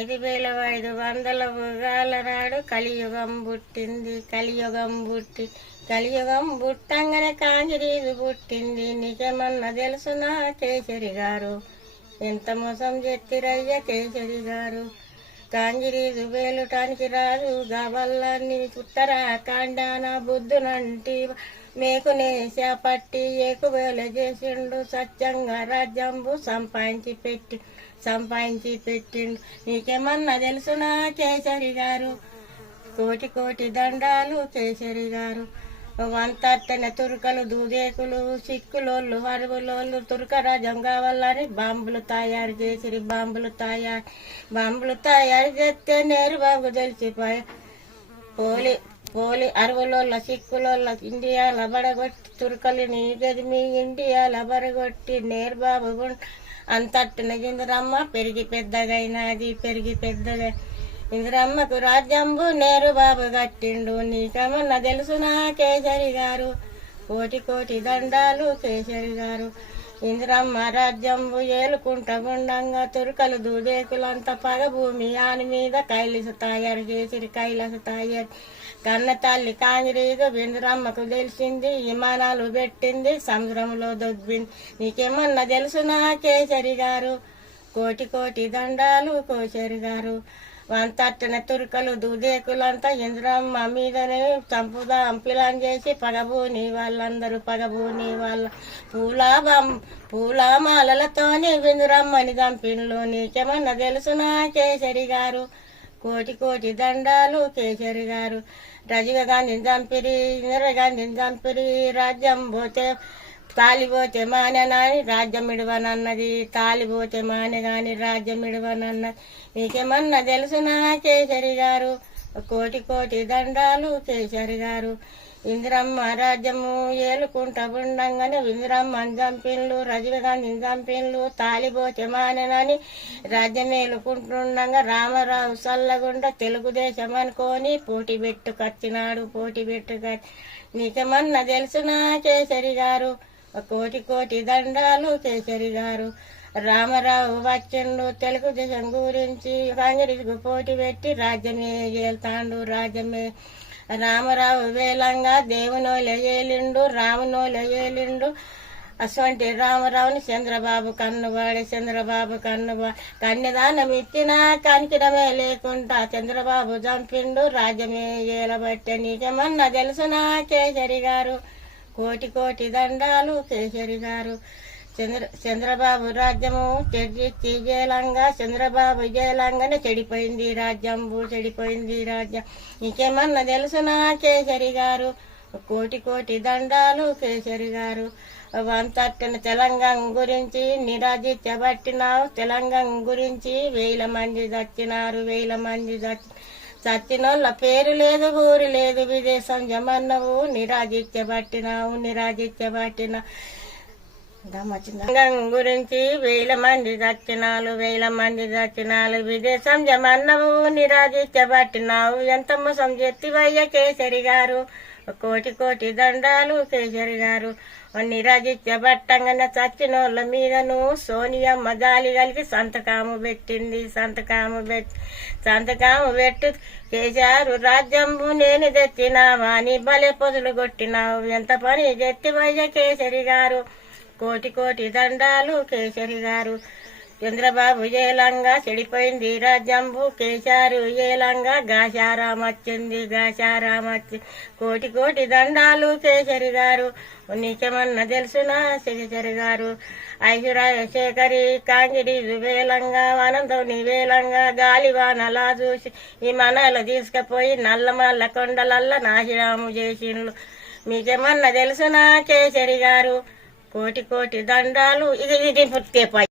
5,500 యుగాల నాడు కలియుగం పుట్టింది. కలియుగం పుట్టంగానే కాంగిరీజు పుట్టింది. నీకేమన్నా తెలుసునా కేసరి గారు? ఎంత మోసం చెత్తిరయ్య కేసరి గారు. కాంగిరీజు వేలుటానికి రాదు గవల్లాన్ని చుట్టరా కాండాన బుద్ధునంటి మేకునేసా పట్టి ఏకువేల చేసిండు. సత్యంగా రాజ్యంబు సంపాదించి పెట్టిండు. నీకేమన్నా తెలుసునా కేసరి గారు? కోటి దండాలు కేసరి గారు. వంతట్టన తురుకలు దూదేకులు సిక్కులోళ్ళు అరువులోళ్ళు తుర్కరాజం కావాలని బాంబులు తయారు చేసిరి. బాంబులు తయారు చేస్తే నేరుబాబు తెలిసిపోయి పోలి అరువులోళ్ళ సిక్కులోళ్ళ ఇండియాల బడగొట్టి తుర్కలిని గదిమి ఇండియాల బడగొట్టి నేరుబాబు అంతట్టున ఇందిరమ్మ పెరిగి పెద్దగా ఇందిరమ్మకు రాజ్యంబు నేరుబాబు కట్టిండు. నీకేమన్నా తెలుసునా కేసరి గారు? కోటి దండాలు కేసరి గారు. ఇందిరమ్మ రాజ్యంబు ఏలుకుంట గుండంగా తురుకలు దూదేకులంతా పగభూమి ఆని మీద కైలాస తయారు చేసిరి. కన్న తల్లి కాంగిరీజు ఇందిరమ్మకు తెలిసింది. విమానాలు పెట్టింది, సముద్రంలో దొబ్బింది. నీకేమన్నా తెలుసునా కేసరి గారు? కోటి దండాలు కేసరి గారు. వంతట్టన తురుకలు దూదేకులంతా ఇందిరమ్మ మీదనే చంపుదాం పిలాన్ చేసి వాళ్ళందరూ పూలమాలలతోని ఇందిరమ్మని చంపిన్లు. నీకేమన్నా తెలుసునా కేసరి గారు? కోటి దండాలు కేసరి గారు. రాజీవ్ గాంధీని చంపిరి, ఇందిరాగాంధీని చంపిరి. రాజ్యం పోతే తాలిపోతే మానేనాని రాజ్యం ఇడవనన్నది. తాలిపోతే మానే గాని రాజ్యం ఇడవనన్నది. నీకేమన్నా తెలుసునా కేసరి గారు? కోటి దండాలు కేసరి గారు. ఇందిరమ్మ రాజ్యము ఏలుకుంట ఉండంగానే ఇందిరమ్మని చంపిన్లు, రాజీవ్ గాంధీని చంపిన్లు. తాలిపోతే మానేనని రాజ్యం ఏలుకుంటుండగా రామారావు సల్లగుండ తెలుగుదేశం అనుకొని పోటీ పెట్టుకొచ్చినాడు. నీకేమన్నా తెలుసునా కేసరి గారు? కోటి దండాలు కేసరి గారు. రామారావు వచ్చిండు తెలుగుదేశం గురించి కాంగ్రెస్కు పోటీ పెట్టి రాజ్యమే రామారావు వేలంగా దేవునోలే ఏలిండు, రామునోలే ఏలిండు. అటువంటి రామారావుని చంద్రబాబు కన్యదానం ఇచ్చినా కనికిరమే లేకుండా చంద్రబాబు చంపిండు. రాజ్యమే ఏలబట్టే. నీకేమన్నా తెలుసునా కేసరి గారు? కోటి దండాలు కేసరి గారు. చంద్రబాబు రాజ్యము చంద్రబాబు జేలంగానే చెడిపోయింది రాజ్యం. నీకేమన్నా తెలుసునా కేసరి గారు? కోటి దండాలు కేసరి గారు. వంతట్టన తెలంగాణ గురించి నిరాజించబట్టినావు. తెలంగాణ గురించి 1000 మంది చచ్చినారు. చచ్చినోళ్ళ పేరు లేదు, ఊరు లేదు, విదేశం జమన్నవు. నిరాజించబట్టిన గురించి 1000 మంది చచ్చినాలు. విదేశం జమన్నవు నిరాజించబట్టినావు. ఎంత మోసం చెత్తివయ్య కేసరి గారు? కోటి దండాలు కేసరి గారు. నిరాజించబట్టంగానే చచ్చినోళ్ళ మీదను సోనియమ్మ జాలి కలిగి సంతకాము పెట్టు కేశారు. రాజ్యంబు నేను తెచ్చినావా అని భలే పొదులు కొట్టినావు. ఎంత పని చెత్తివయ్య కేసరి గారు? కోటి దండాలు కేసరి గారు. చంద్రబాబు ఏలంగా చెడిపోయింది రాజ్యంబు. కేశారు ఏలంగా గాశారాం వచ్చింది. కోటి దండాలు కేసరి గారు. నీకేమన్నా తెలుసునా కేసరి గారు? ఐశ్వర్యశేఖరి కాంగిరీజు వేలంగా అనంతని వేలంగా గాలివానలా చూసి ఈ మనలు తీసుకుపోయి నల్లమల్ల కొండలల్ల నాశనాము చేసిండ్లు. మీకేమన్నా తెలుసునా కేసరి గారు? కోటి దండాలు. ఇది